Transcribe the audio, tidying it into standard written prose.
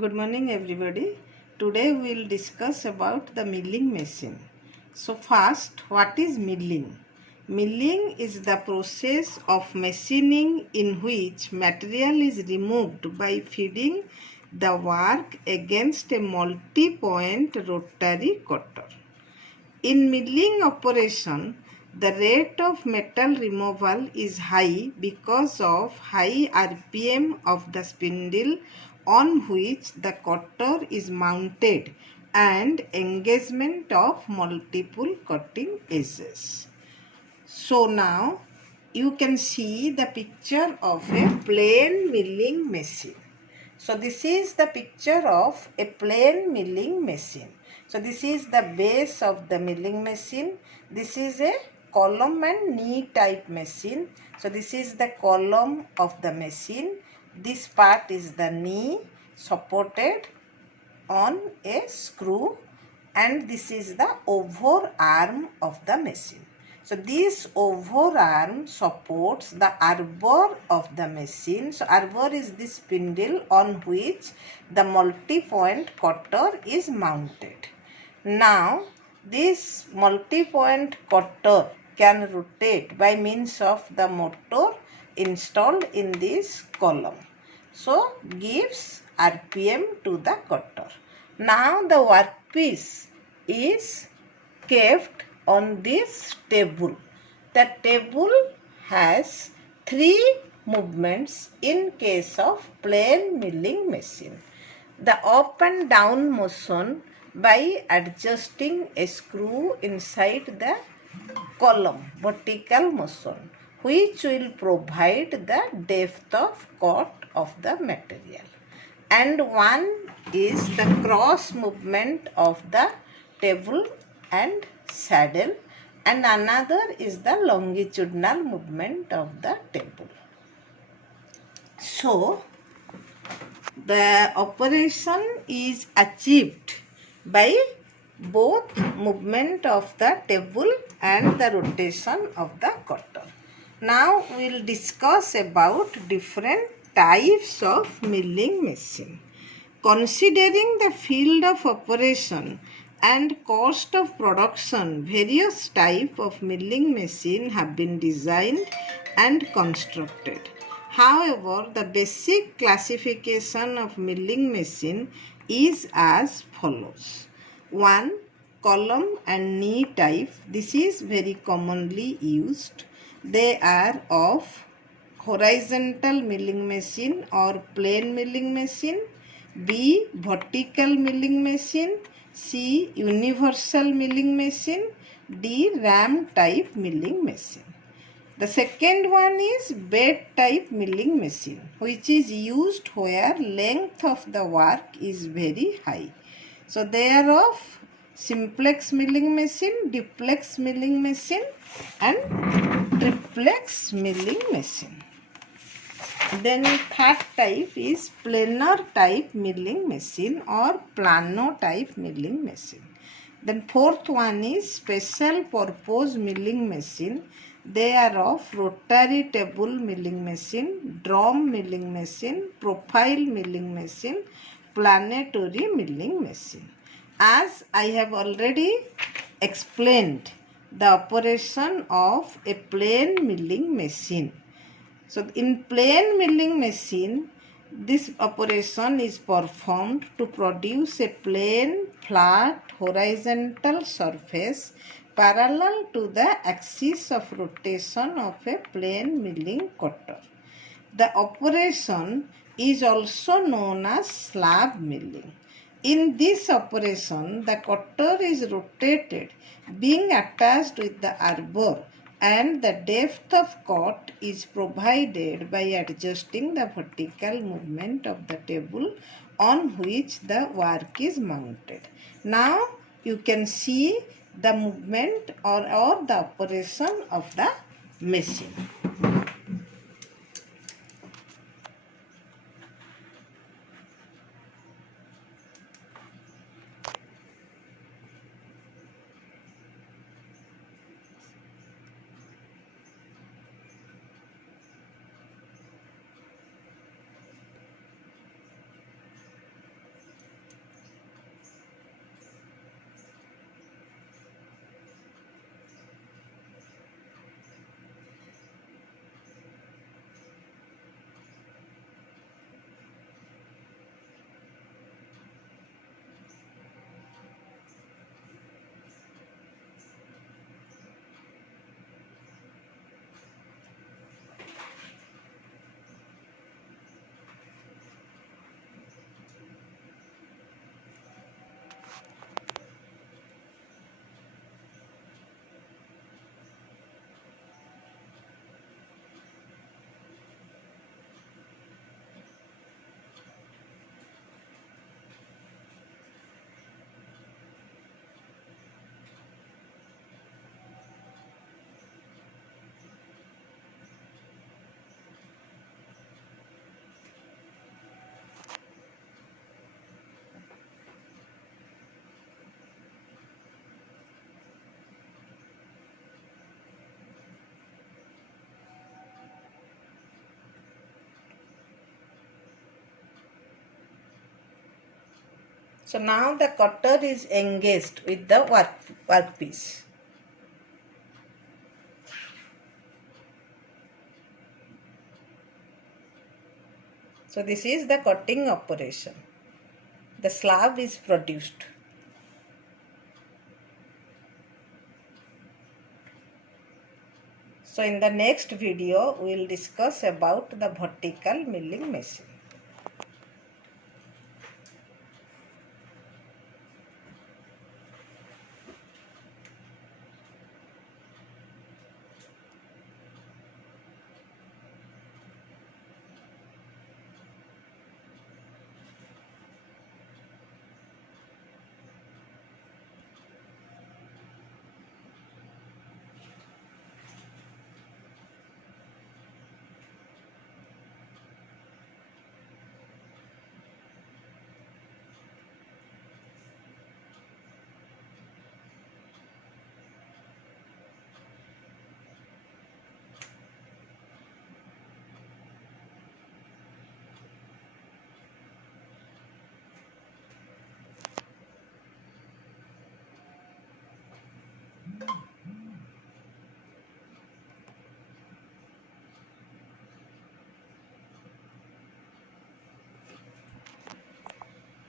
Good morning everybody. Today we will discuss about the milling machine. So first, what is milling? Milling is the process of machining in which material is removed by feeding the work against a multi-point rotary cutter. In milling operation, the rate of metal removal is high because of high RPM of the spindle on which the cutter is mounted and engagement of multiple cutting edges. So now you can see the picture of a plain milling machine. So this is the picture of a plain milling machine. So this is the base of the milling machine. This is a column and knee type machine. So this is the column of the machine. This part is the knee supported on a screw, and this is the overarm of the machine. So this overarm supports the arbor of the machine. So arbor is the spindle on which the multi-point cutter is mounted. Now this multi-point cutter can rotate by means of the motor installed in this column. So gives RPM to the cutter. Now the workpiece is kept on this table. The table has 3 movements in case of plain milling machine. The up and down motion by adjusting a screw inside the column, vertical motion, which will provide the depth of cut of the material. And one is the cross movement of the table and saddle, and another is the longitudinal movement of the table. So the operation is achieved by both movement of the table and the rotation of the cutter. Now we will discuss about different types of milling machine. Considering the field of operation and cost of production, various types of milling machine have been designed and constructed. However, the basic classification of milling machine is as follows. 1. Column and knee type. This is very commonly used. They are of horizontal milling machine or plain milling machine. B. Vertical milling machine. C. Universal milling machine. D. Ram type milling machine. The second one is bed type milling machine, which is used where length of the work is very high. So they are of simplex milling machine, duplex milling machine and triplex milling machine. Then third type is planar type milling machine or plano type milling machine. Then fourth one is special purpose milling machine. They are of rotary table milling machine, drum milling machine, profile milling machine, planetary milling machine. As I have already explained the operation of a plain milling machine. So in plain milling machine, this operation is performed to produce a plain, flat, horizontal surface parallel to the axis of rotation of a plain milling cutter. The operation is also known as slab milling. In this operation, the cutter is rotated, being attached with the arbor, and the depth of cut is provided by adjusting the vertical movement of the table on which the work is mounted. Now you can see the movement or the operation of the machine. So now the cutter is engaged with the workpiece. So this is the cutting operation. The slab is produced. So in the next video we will discuss about the vertical milling machine.